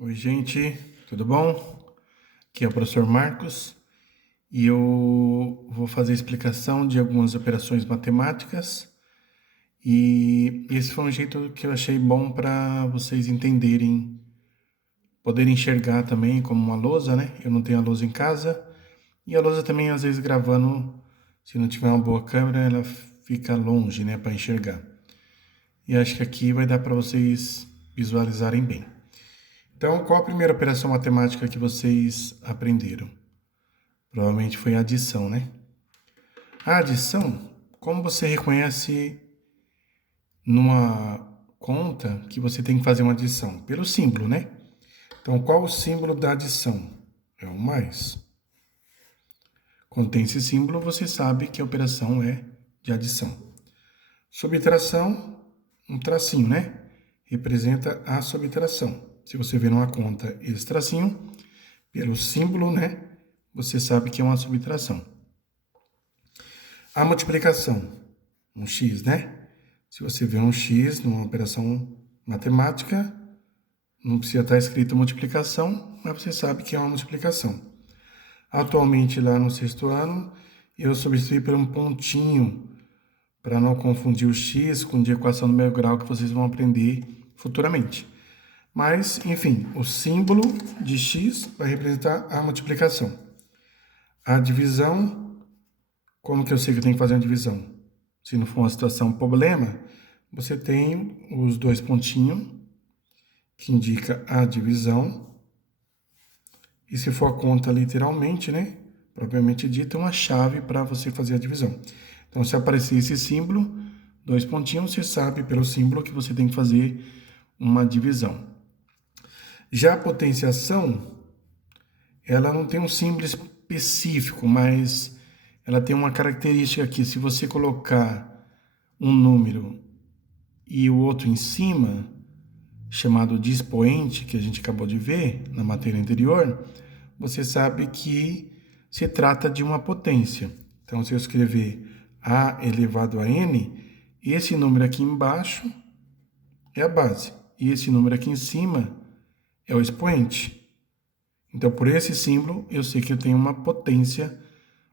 Oi, gente, tudo bom? Aqui é o professor Marcos e eu vou fazer a explicação de algumas operações matemáticas e esse foi um jeito que eu achei bom para vocês entenderem, poderem enxergar também como uma lousa, né? Eu não tenho a lousa em casa e a lousa também, às vezes, gravando, se não tiver uma boa câmera, ela fica longe, né, para enxergar. E acho que aqui vai dar para vocês visualizarem bem. Então, qual a primeira operação matemática que vocês aprenderam? Provavelmente foi a adição, né? A adição, como você reconhece numa conta que você tem que fazer uma adição? Pelo símbolo, né? Então, qual o símbolo da adição? É o mais. Quando tem esse símbolo, você sabe que a operação é de adição. Subtração, um tracinho, né? Representa a subtração. Se você vê numa conta esse tracinho, pelo símbolo, né? Você sabe que é uma subtração. A multiplicação, um x, né? Se você vê um x numa operação matemática, não precisa estar escrito multiplicação, mas você sabe que é uma multiplicação. Atualmente, lá no sexto ano, eu substituí por um pontinho para não confundir o x com a equação do meio grau que vocês vão aprender futuramente. Mas, enfim, o símbolo de x vai representar a multiplicação. A divisão, como que eu sei que eu tenho que fazer uma divisão? Se não for uma situação problema, você tem os dois pontinhos, que indica a divisão. E se for a conta literalmente, né? Propriamente dita, uma chave para você fazer a divisão. Então, se aparecer esse símbolo, dois pontinhos, você sabe pelo símbolo que você tem que fazer uma divisão. Já a potenciação, ela não tem um símbolo específico, mas ela tem uma característica aqui. Se você colocar um número e o outro em cima, chamado de expoente, que a gente acabou de ver na matéria anterior, você sabe que se trata de uma potência. Então, se eu escrever a elevado a n, esse número aqui embaixo é a base, e esse número aqui em cima é o expoente. Então, por esse símbolo, eu sei que eu tenho uma potência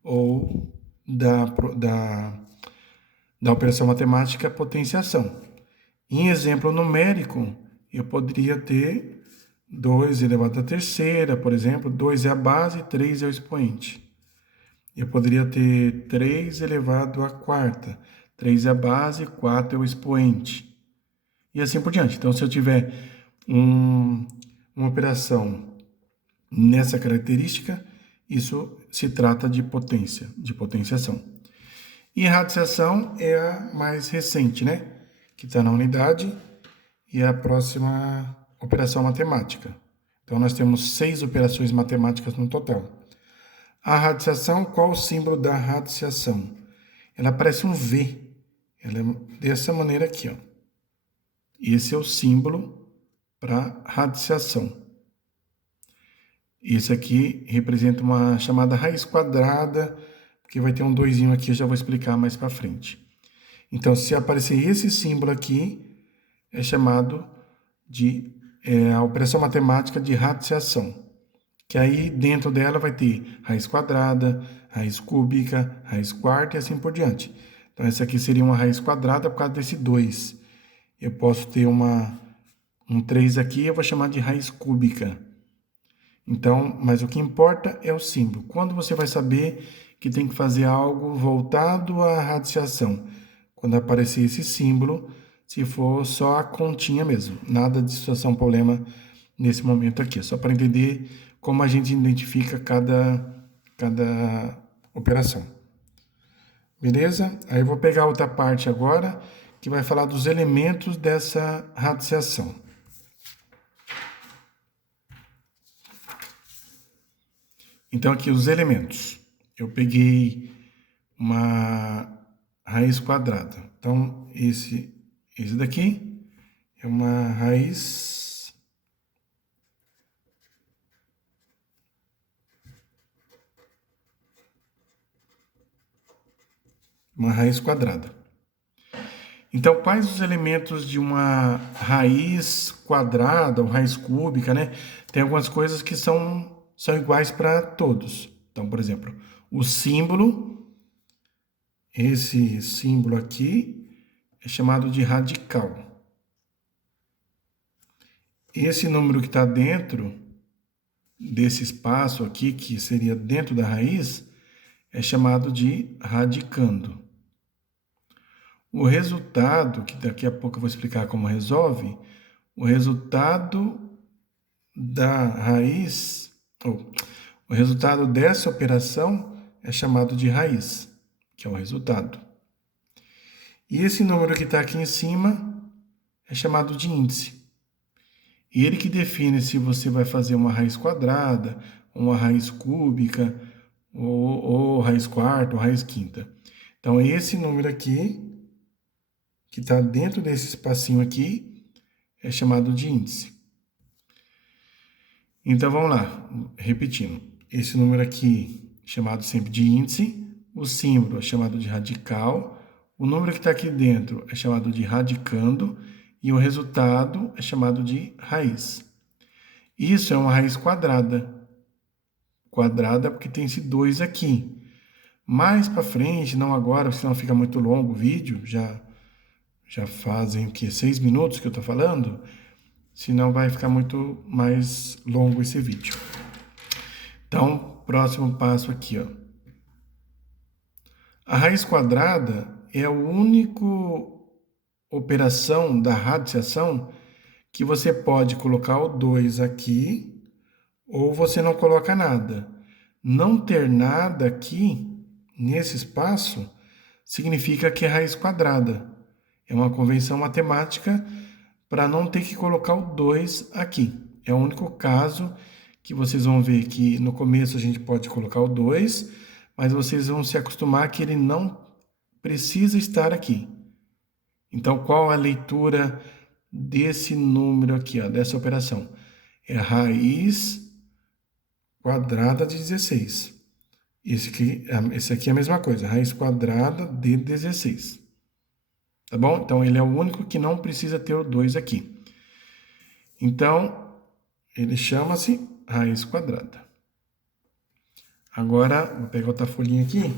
ou da operação matemática potenciação. Em exemplo numérico, eu poderia ter 2 elevado à terceira, por exemplo, 2 é a base, 3 é o expoente. Eu poderia ter 3 elevado à quarta, 3 é a base, 4 é o expoente. E assim por diante. Então, se eu tiver uma operação nessa característica, isso se trata de potência, de potenciação. E radiciação é a mais recente, né? Que está na unidade e é a próxima operação matemática. Então, nós temos 6 operações matemáticas no total. A radiciação, qual o símbolo da radiciação? Ela parece um V. Ela é dessa maneira aqui, ó. Esse é o símbolo para radiciação. Esse aqui representa uma chamada raiz quadrada, porque vai ter um doisinho aqui, eu já vou explicar mais para frente. Então, se aparecer esse símbolo aqui, é chamado de a operação matemática de radiciação, que aí dentro dela vai ter raiz quadrada, raiz cúbica, raiz quarta e assim por diante. Então, essa aqui seria uma raiz quadrada por causa desse 2. Eu posso ter um 3 aqui, eu vou chamar de raiz cúbica. Então, mas o que importa é o símbolo. Quando você vai saber que tem que fazer algo voltado à radiciação? Quando aparecer esse símbolo, se for só a continha mesmo. Nada de situação problema nesse momento aqui. Só para entender como a gente identifica cada operação. Beleza? Aí eu vou pegar outra parte agora, que vai falar dos elementos dessa radiciação. Então, aqui os elementos. Eu peguei uma raiz quadrada. Então, esse daqui é uma raiz quadrada. Então, quais os elementos de uma raiz quadrada ou raiz cúbica, né? Tem algumas coisas que são iguais para todos. Então, por exemplo, o símbolo, esse símbolo aqui, é chamado de radical. Esse número que está dentro desse espaço aqui, que seria dentro da raiz, é chamado de radicando. O resultado, que daqui a pouco eu vou explicar como resolve, o resultado da raiz, ou o resultado dessa operação é chamado de raiz, que é o resultado. E esse número que está aqui em cima é chamado de índice. E ele que define se você vai fazer uma raiz quadrada, uma raiz cúbica, ou raiz quarta, ou raiz quinta. Então, esse número aqui, que está dentro desse espacinho aqui, é chamado de índice. Então, vamos lá, repetindo. Esse número aqui, chamado sempre de índice, o símbolo é chamado de radical, o número que está aqui dentro é chamado de radicando, e o resultado é chamado de raiz. Isso é uma raiz quadrada. Quadrada porque tem esse 2 aqui. Mais para frente, não agora, senão fica muito longo o vídeo, já fazem o quê? 6 minutos que eu estou falando? Senão vai ficar muito mais longo esse vídeo. Então, próximo passo aqui, ó. A raiz quadrada é a única operação da radiciação que você pode colocar o 2 aqui, ou você não coloca nada. Não ter nada aqui, nesse espaço, significa que é raiz quadrada. É uma convenção matemática para não ter que colocar o 2 aqui. É o único caso que vocês vão ver que no começo a gente pode colocar o 2, mas vocês vão se acostumar que ele não precisa estar aqui. Então, qual a leitura desse número aqui, ó, dessa operação? É raiz quadrada de 16. Esse aqui é a mesma coisa, raiz quadrada de 16. Tá bom? Então, ele é o único que não precisa ter o 2 aqui. Então, ele chama-se raiz quadrada. Agora, vou pegar outra folhinha aqui.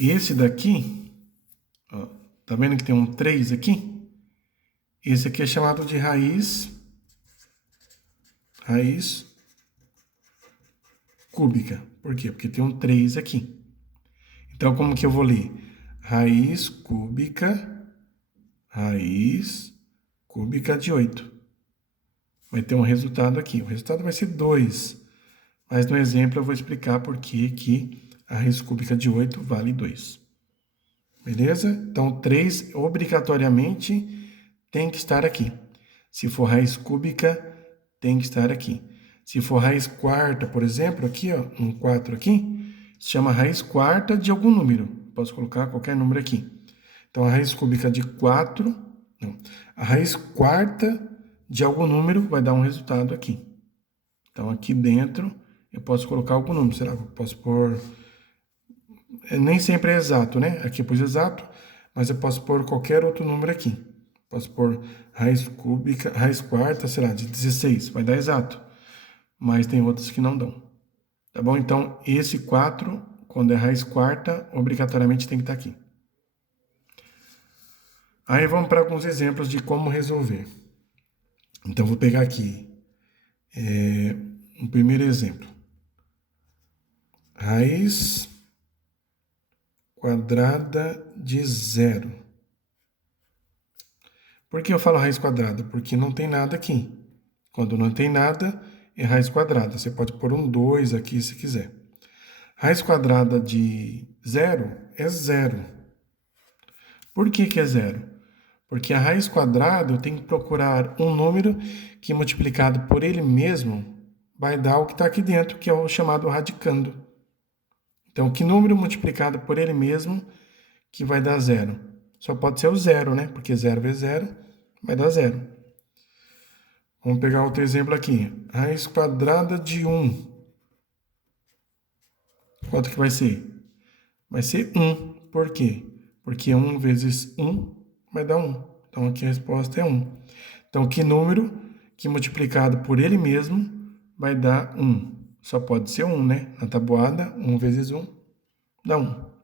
Esse daqui, ó, tá vendo que tem um 3 aqui? Esse aqui é chamado de raiz cúbica. Por quê? Porque tem um 3 aqui. Então, como que eu vou ler? Raiz cúbica de 8. Vai ter um resultado aqui. O resultado vai ser 2. Mas no exemplo eu vou explicar por que a raiz cúbica de 8 vale 2. Beleza? Então, 3 obrigatoriamente tem que estar aqui. Se for raiz cúbica, tem que estar aqui. Se for raiz quarta, por exemplo, aqui, ó, um 4 aqui, se chama raiz quarta de algum número. Posso colocar qualquer número aqui. Então, a raiz cúbica de 4, não, a raiz quarta de algum número vai dar um resultado aqui. Então, aqui dentro, eu posso colocar algum número. Será que eu posso pôr... Nem sempre é exato, né? Aqui eu pus exato, mas eu posso pôr qualquer outro número aqui. Posso pôr raiz cúbica, raiz quarta, sei lá, de 16, vai dar exato. Mas tem outros que não dão. Tá bom? Então, esse 4, quando é raiz quarta, obrigatoriamente tem que estar aqui. Aí vamos para alguns exemplos de como resolver. Então, vou pegar aqui um primeiro exemplo. Raiz quadrada de 0. Por que eu falo raiz quadrada? Porque não tem nada aqui. Quando não tem nada, é raiz quadrada. Você pode pôr um 2 aqui se quiser. Raiz quadrada de 0 é 0. Por que é 0? Porque a raiz quadrada eu tenho que procurar um número que multiplicado por ele mesmo vai dar o que está aqui dentro, que é o chamado radicando. Então, que número multiplicado por ele mesmo que vai dar 0? Só pode ser o 0, né? Porque 0 vezes 0 vai dar 0. Vamos pegar outro exemplo aqui. Raiz quadrada de 1. Quanto que vai ser? Vai ser 1. Por quê? porque 1 vezes 1 vai dar 1. Então, aqui a resposta é 1. Então, que número que multiplicado por ele mesmo vai dar 1? Só pode ser 1, né? Na tabuada, 1 vezes 1 dá 1.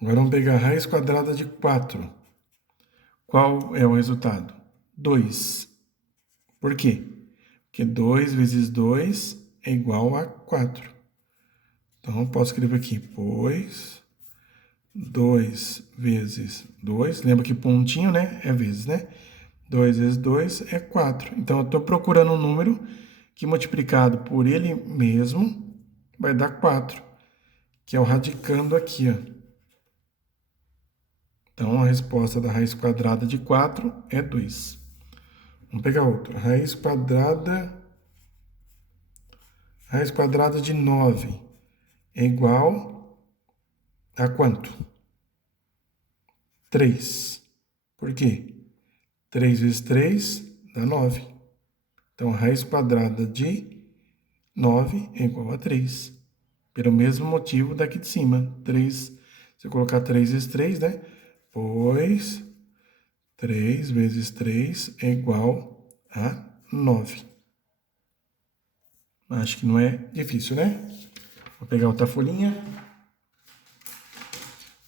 Agora vamos pegar a raiz quadrada de 4. Qual é o resultado? 2. Por quê? Porque 2 vezes 2 é igual a 4. Então, eu posso escrever aqui, pois 2 vezes 2, lembra que pontinho, né? É vezes, né? 2 vezes 2 é 4. Então, eu estou procurando um número que multiplicado por ele mesmo vai dar 4, que é o radicando aqui, ó. Então, a resposta da raiz quadrada de 4 é 2. Vamos pegar outro. Raiz quadrada de 9 é igual a quanto? 3. Por quê? 3 vezes 3 dá 9. Então, a raiz quadrada de 9 é igual a 3. Pelo mesmo motivo daqui de cima. 3, se eu colocar 3 vezes 3, né? Pois 3 vezes 3 é igual a 9. Acho que não é difícil, né? Vou pegar outra folhinha.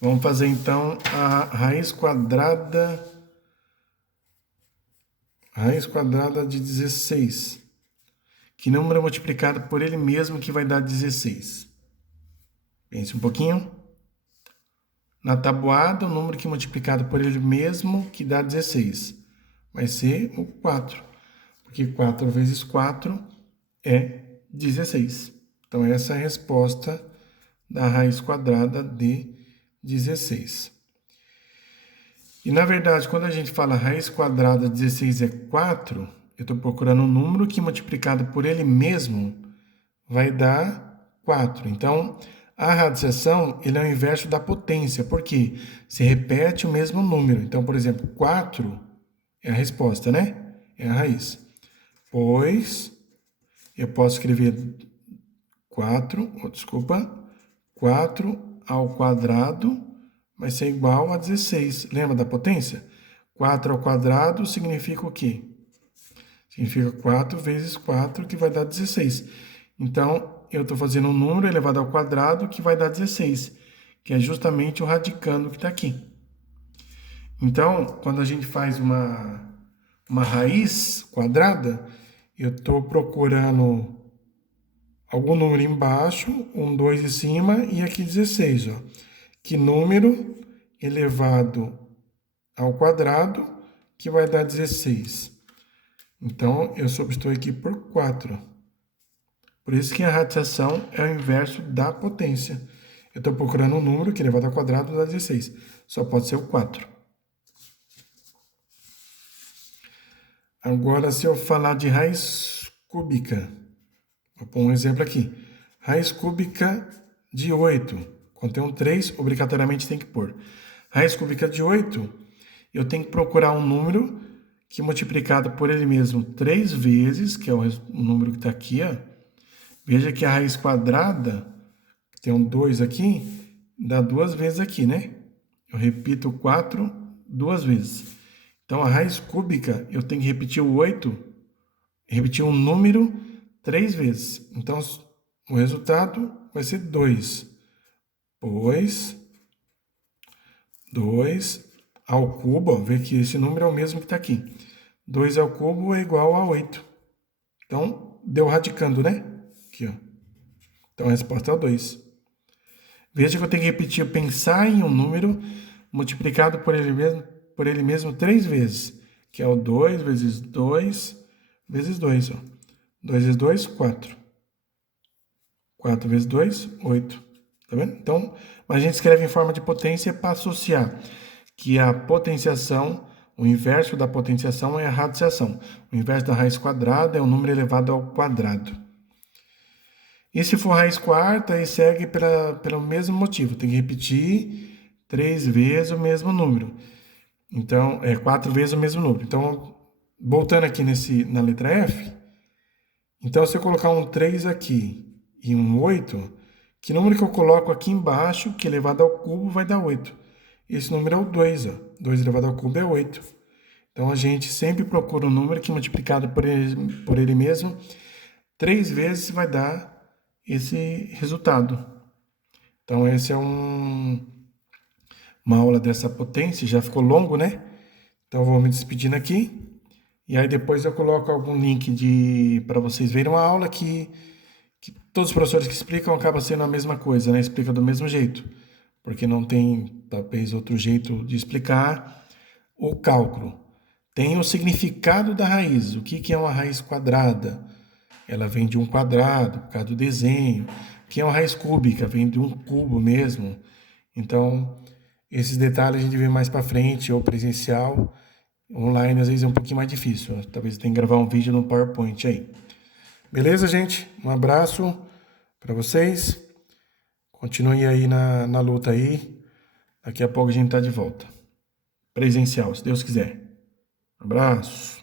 Vamos fazer então a raiz quadrada de 16. Que número é multiplicado por ele mesmo que vai dar 16? Pense um pouquinho. Na tabuada, o número que é multiplicado por ele mesmo que dá 16 vai ser o 4. Porque 4 vezes 4 é 16. Então, essa é a resposta da raiz quadrada de 16. E, na verdade, quando a gente fala raiz quadrada de 16 é 4, eu estou procurando um número que multiplicado por ele mesmo vai dar 4. Então, a radiciação ele é o inverso da potência, porque se repete o mesmo número. Então, por exemplo, 4 é a resposta, né? É a raiz. Pois, eu posso escrever 4 ao quadrado vai ser igual a 16. Lembra da potência? 4 ao quadrado significa o quê? Significa 4 vezes 4, que vai dar 16. Então, eu estou fazendo um número elevado ao quadrado que vai dar 16, que é justamente o radicando que está aqui. Então, quando a gente faz uma raiz quadrada, eu estou procurando algum número embaixo, um 2 em cima e aqui 16. Ó. Que número elevado ao quadrado que vai dar 16? Então, eu substituo aqui por 4. Por isso que a radiciação é o inverso da potência. Eu estou procurando um número que elevado ao quadrado dá 16. Só pode ser o 4. Agora, se eu falar de raiz cúbica, vou pôr um exemplo aqui. Raiz cúbica de 8. Quando tem um 3, obrigatoriamente tem que pôr. Raiz cúbica de 8, eu tenho que procurar um número que multiplicado por ele mesmo 3 vezes, que é o número que está aqui, ó. Veja que a raiz quadrada, tem um 2 aqui, dá 2 vezes aqui, né? Eu repito o 4 2 vezes. Então, a raiz cúbica, eu tenho que repetir o 8, repetir um número 3 vezes. Então, o resultado vai ser 2. Pois 2 ao cubo, ó, vê que esse número é o mesmo que está aqui. 2 ao cubo é igual a 8. Então, deu radicando, né? Aqui, ó. Então, a resposta é o 2. Veja que eu tenho que repetir, pensar em um número multiplicado por ele mesmo 3 vezes, que é o 2 vezes 2 vezes 2. Ó. 2 vezes 2, 4. 4 vezes 2, 8. Tá vendo? Então, a gente escreve em forma de potência para associar que a potenciação, o inverso da potenciação é a radiciação. O inverso da raiz quadrada é o número elevado ao quadrado. E se for raiz quarta, aí segue pelo mesmo motivo. Tem que repetir 3 vezes o mesmo número. Então, 4 vezes o mesmo número. Então, voltando aqui na letra F, então se eu colocar um 3 aqui e um 8, Que número que eu coloco aqui embaixo, que elevado ao cubo vai dar 8? Esse número é o 2, ó. 2 elevado ao cubo é 8. Então, a gente sempre procura um número que multiplicado por ele mesmo 3 vezes vai dar esse resultado. Então, esse é uma aula dessa potência. Já ficou longo, né? Então, eu vou me despedindo aqui. E aí, depois eu coloco algum link para vocês verem uma aula que todos os professores que explicam acaba sendo a mesma coisa, né? Explica do mesmo jeito. Porque não tem, talvez, outro jeito de explicar o cálculo. Tem o significado da raiz. O que é uma raiz quadrada? Ela vem de um quadrado, por causa do desenho. O que é uma raiz cúbica? Vem de um cubo mesmo. Então, esses detalhes a gente vê mais para frente, ou presencial. Online, às vezes, é um pouquinho mais difícil. Talvez tenha que gravar um vídeo no PowerPoint aí. Beleza, gente? Um abraço para vocês. Continuem aí na luta aí. Daqui a pouco a gente tá de volta. Presencial, se Deus quiser. Abraço.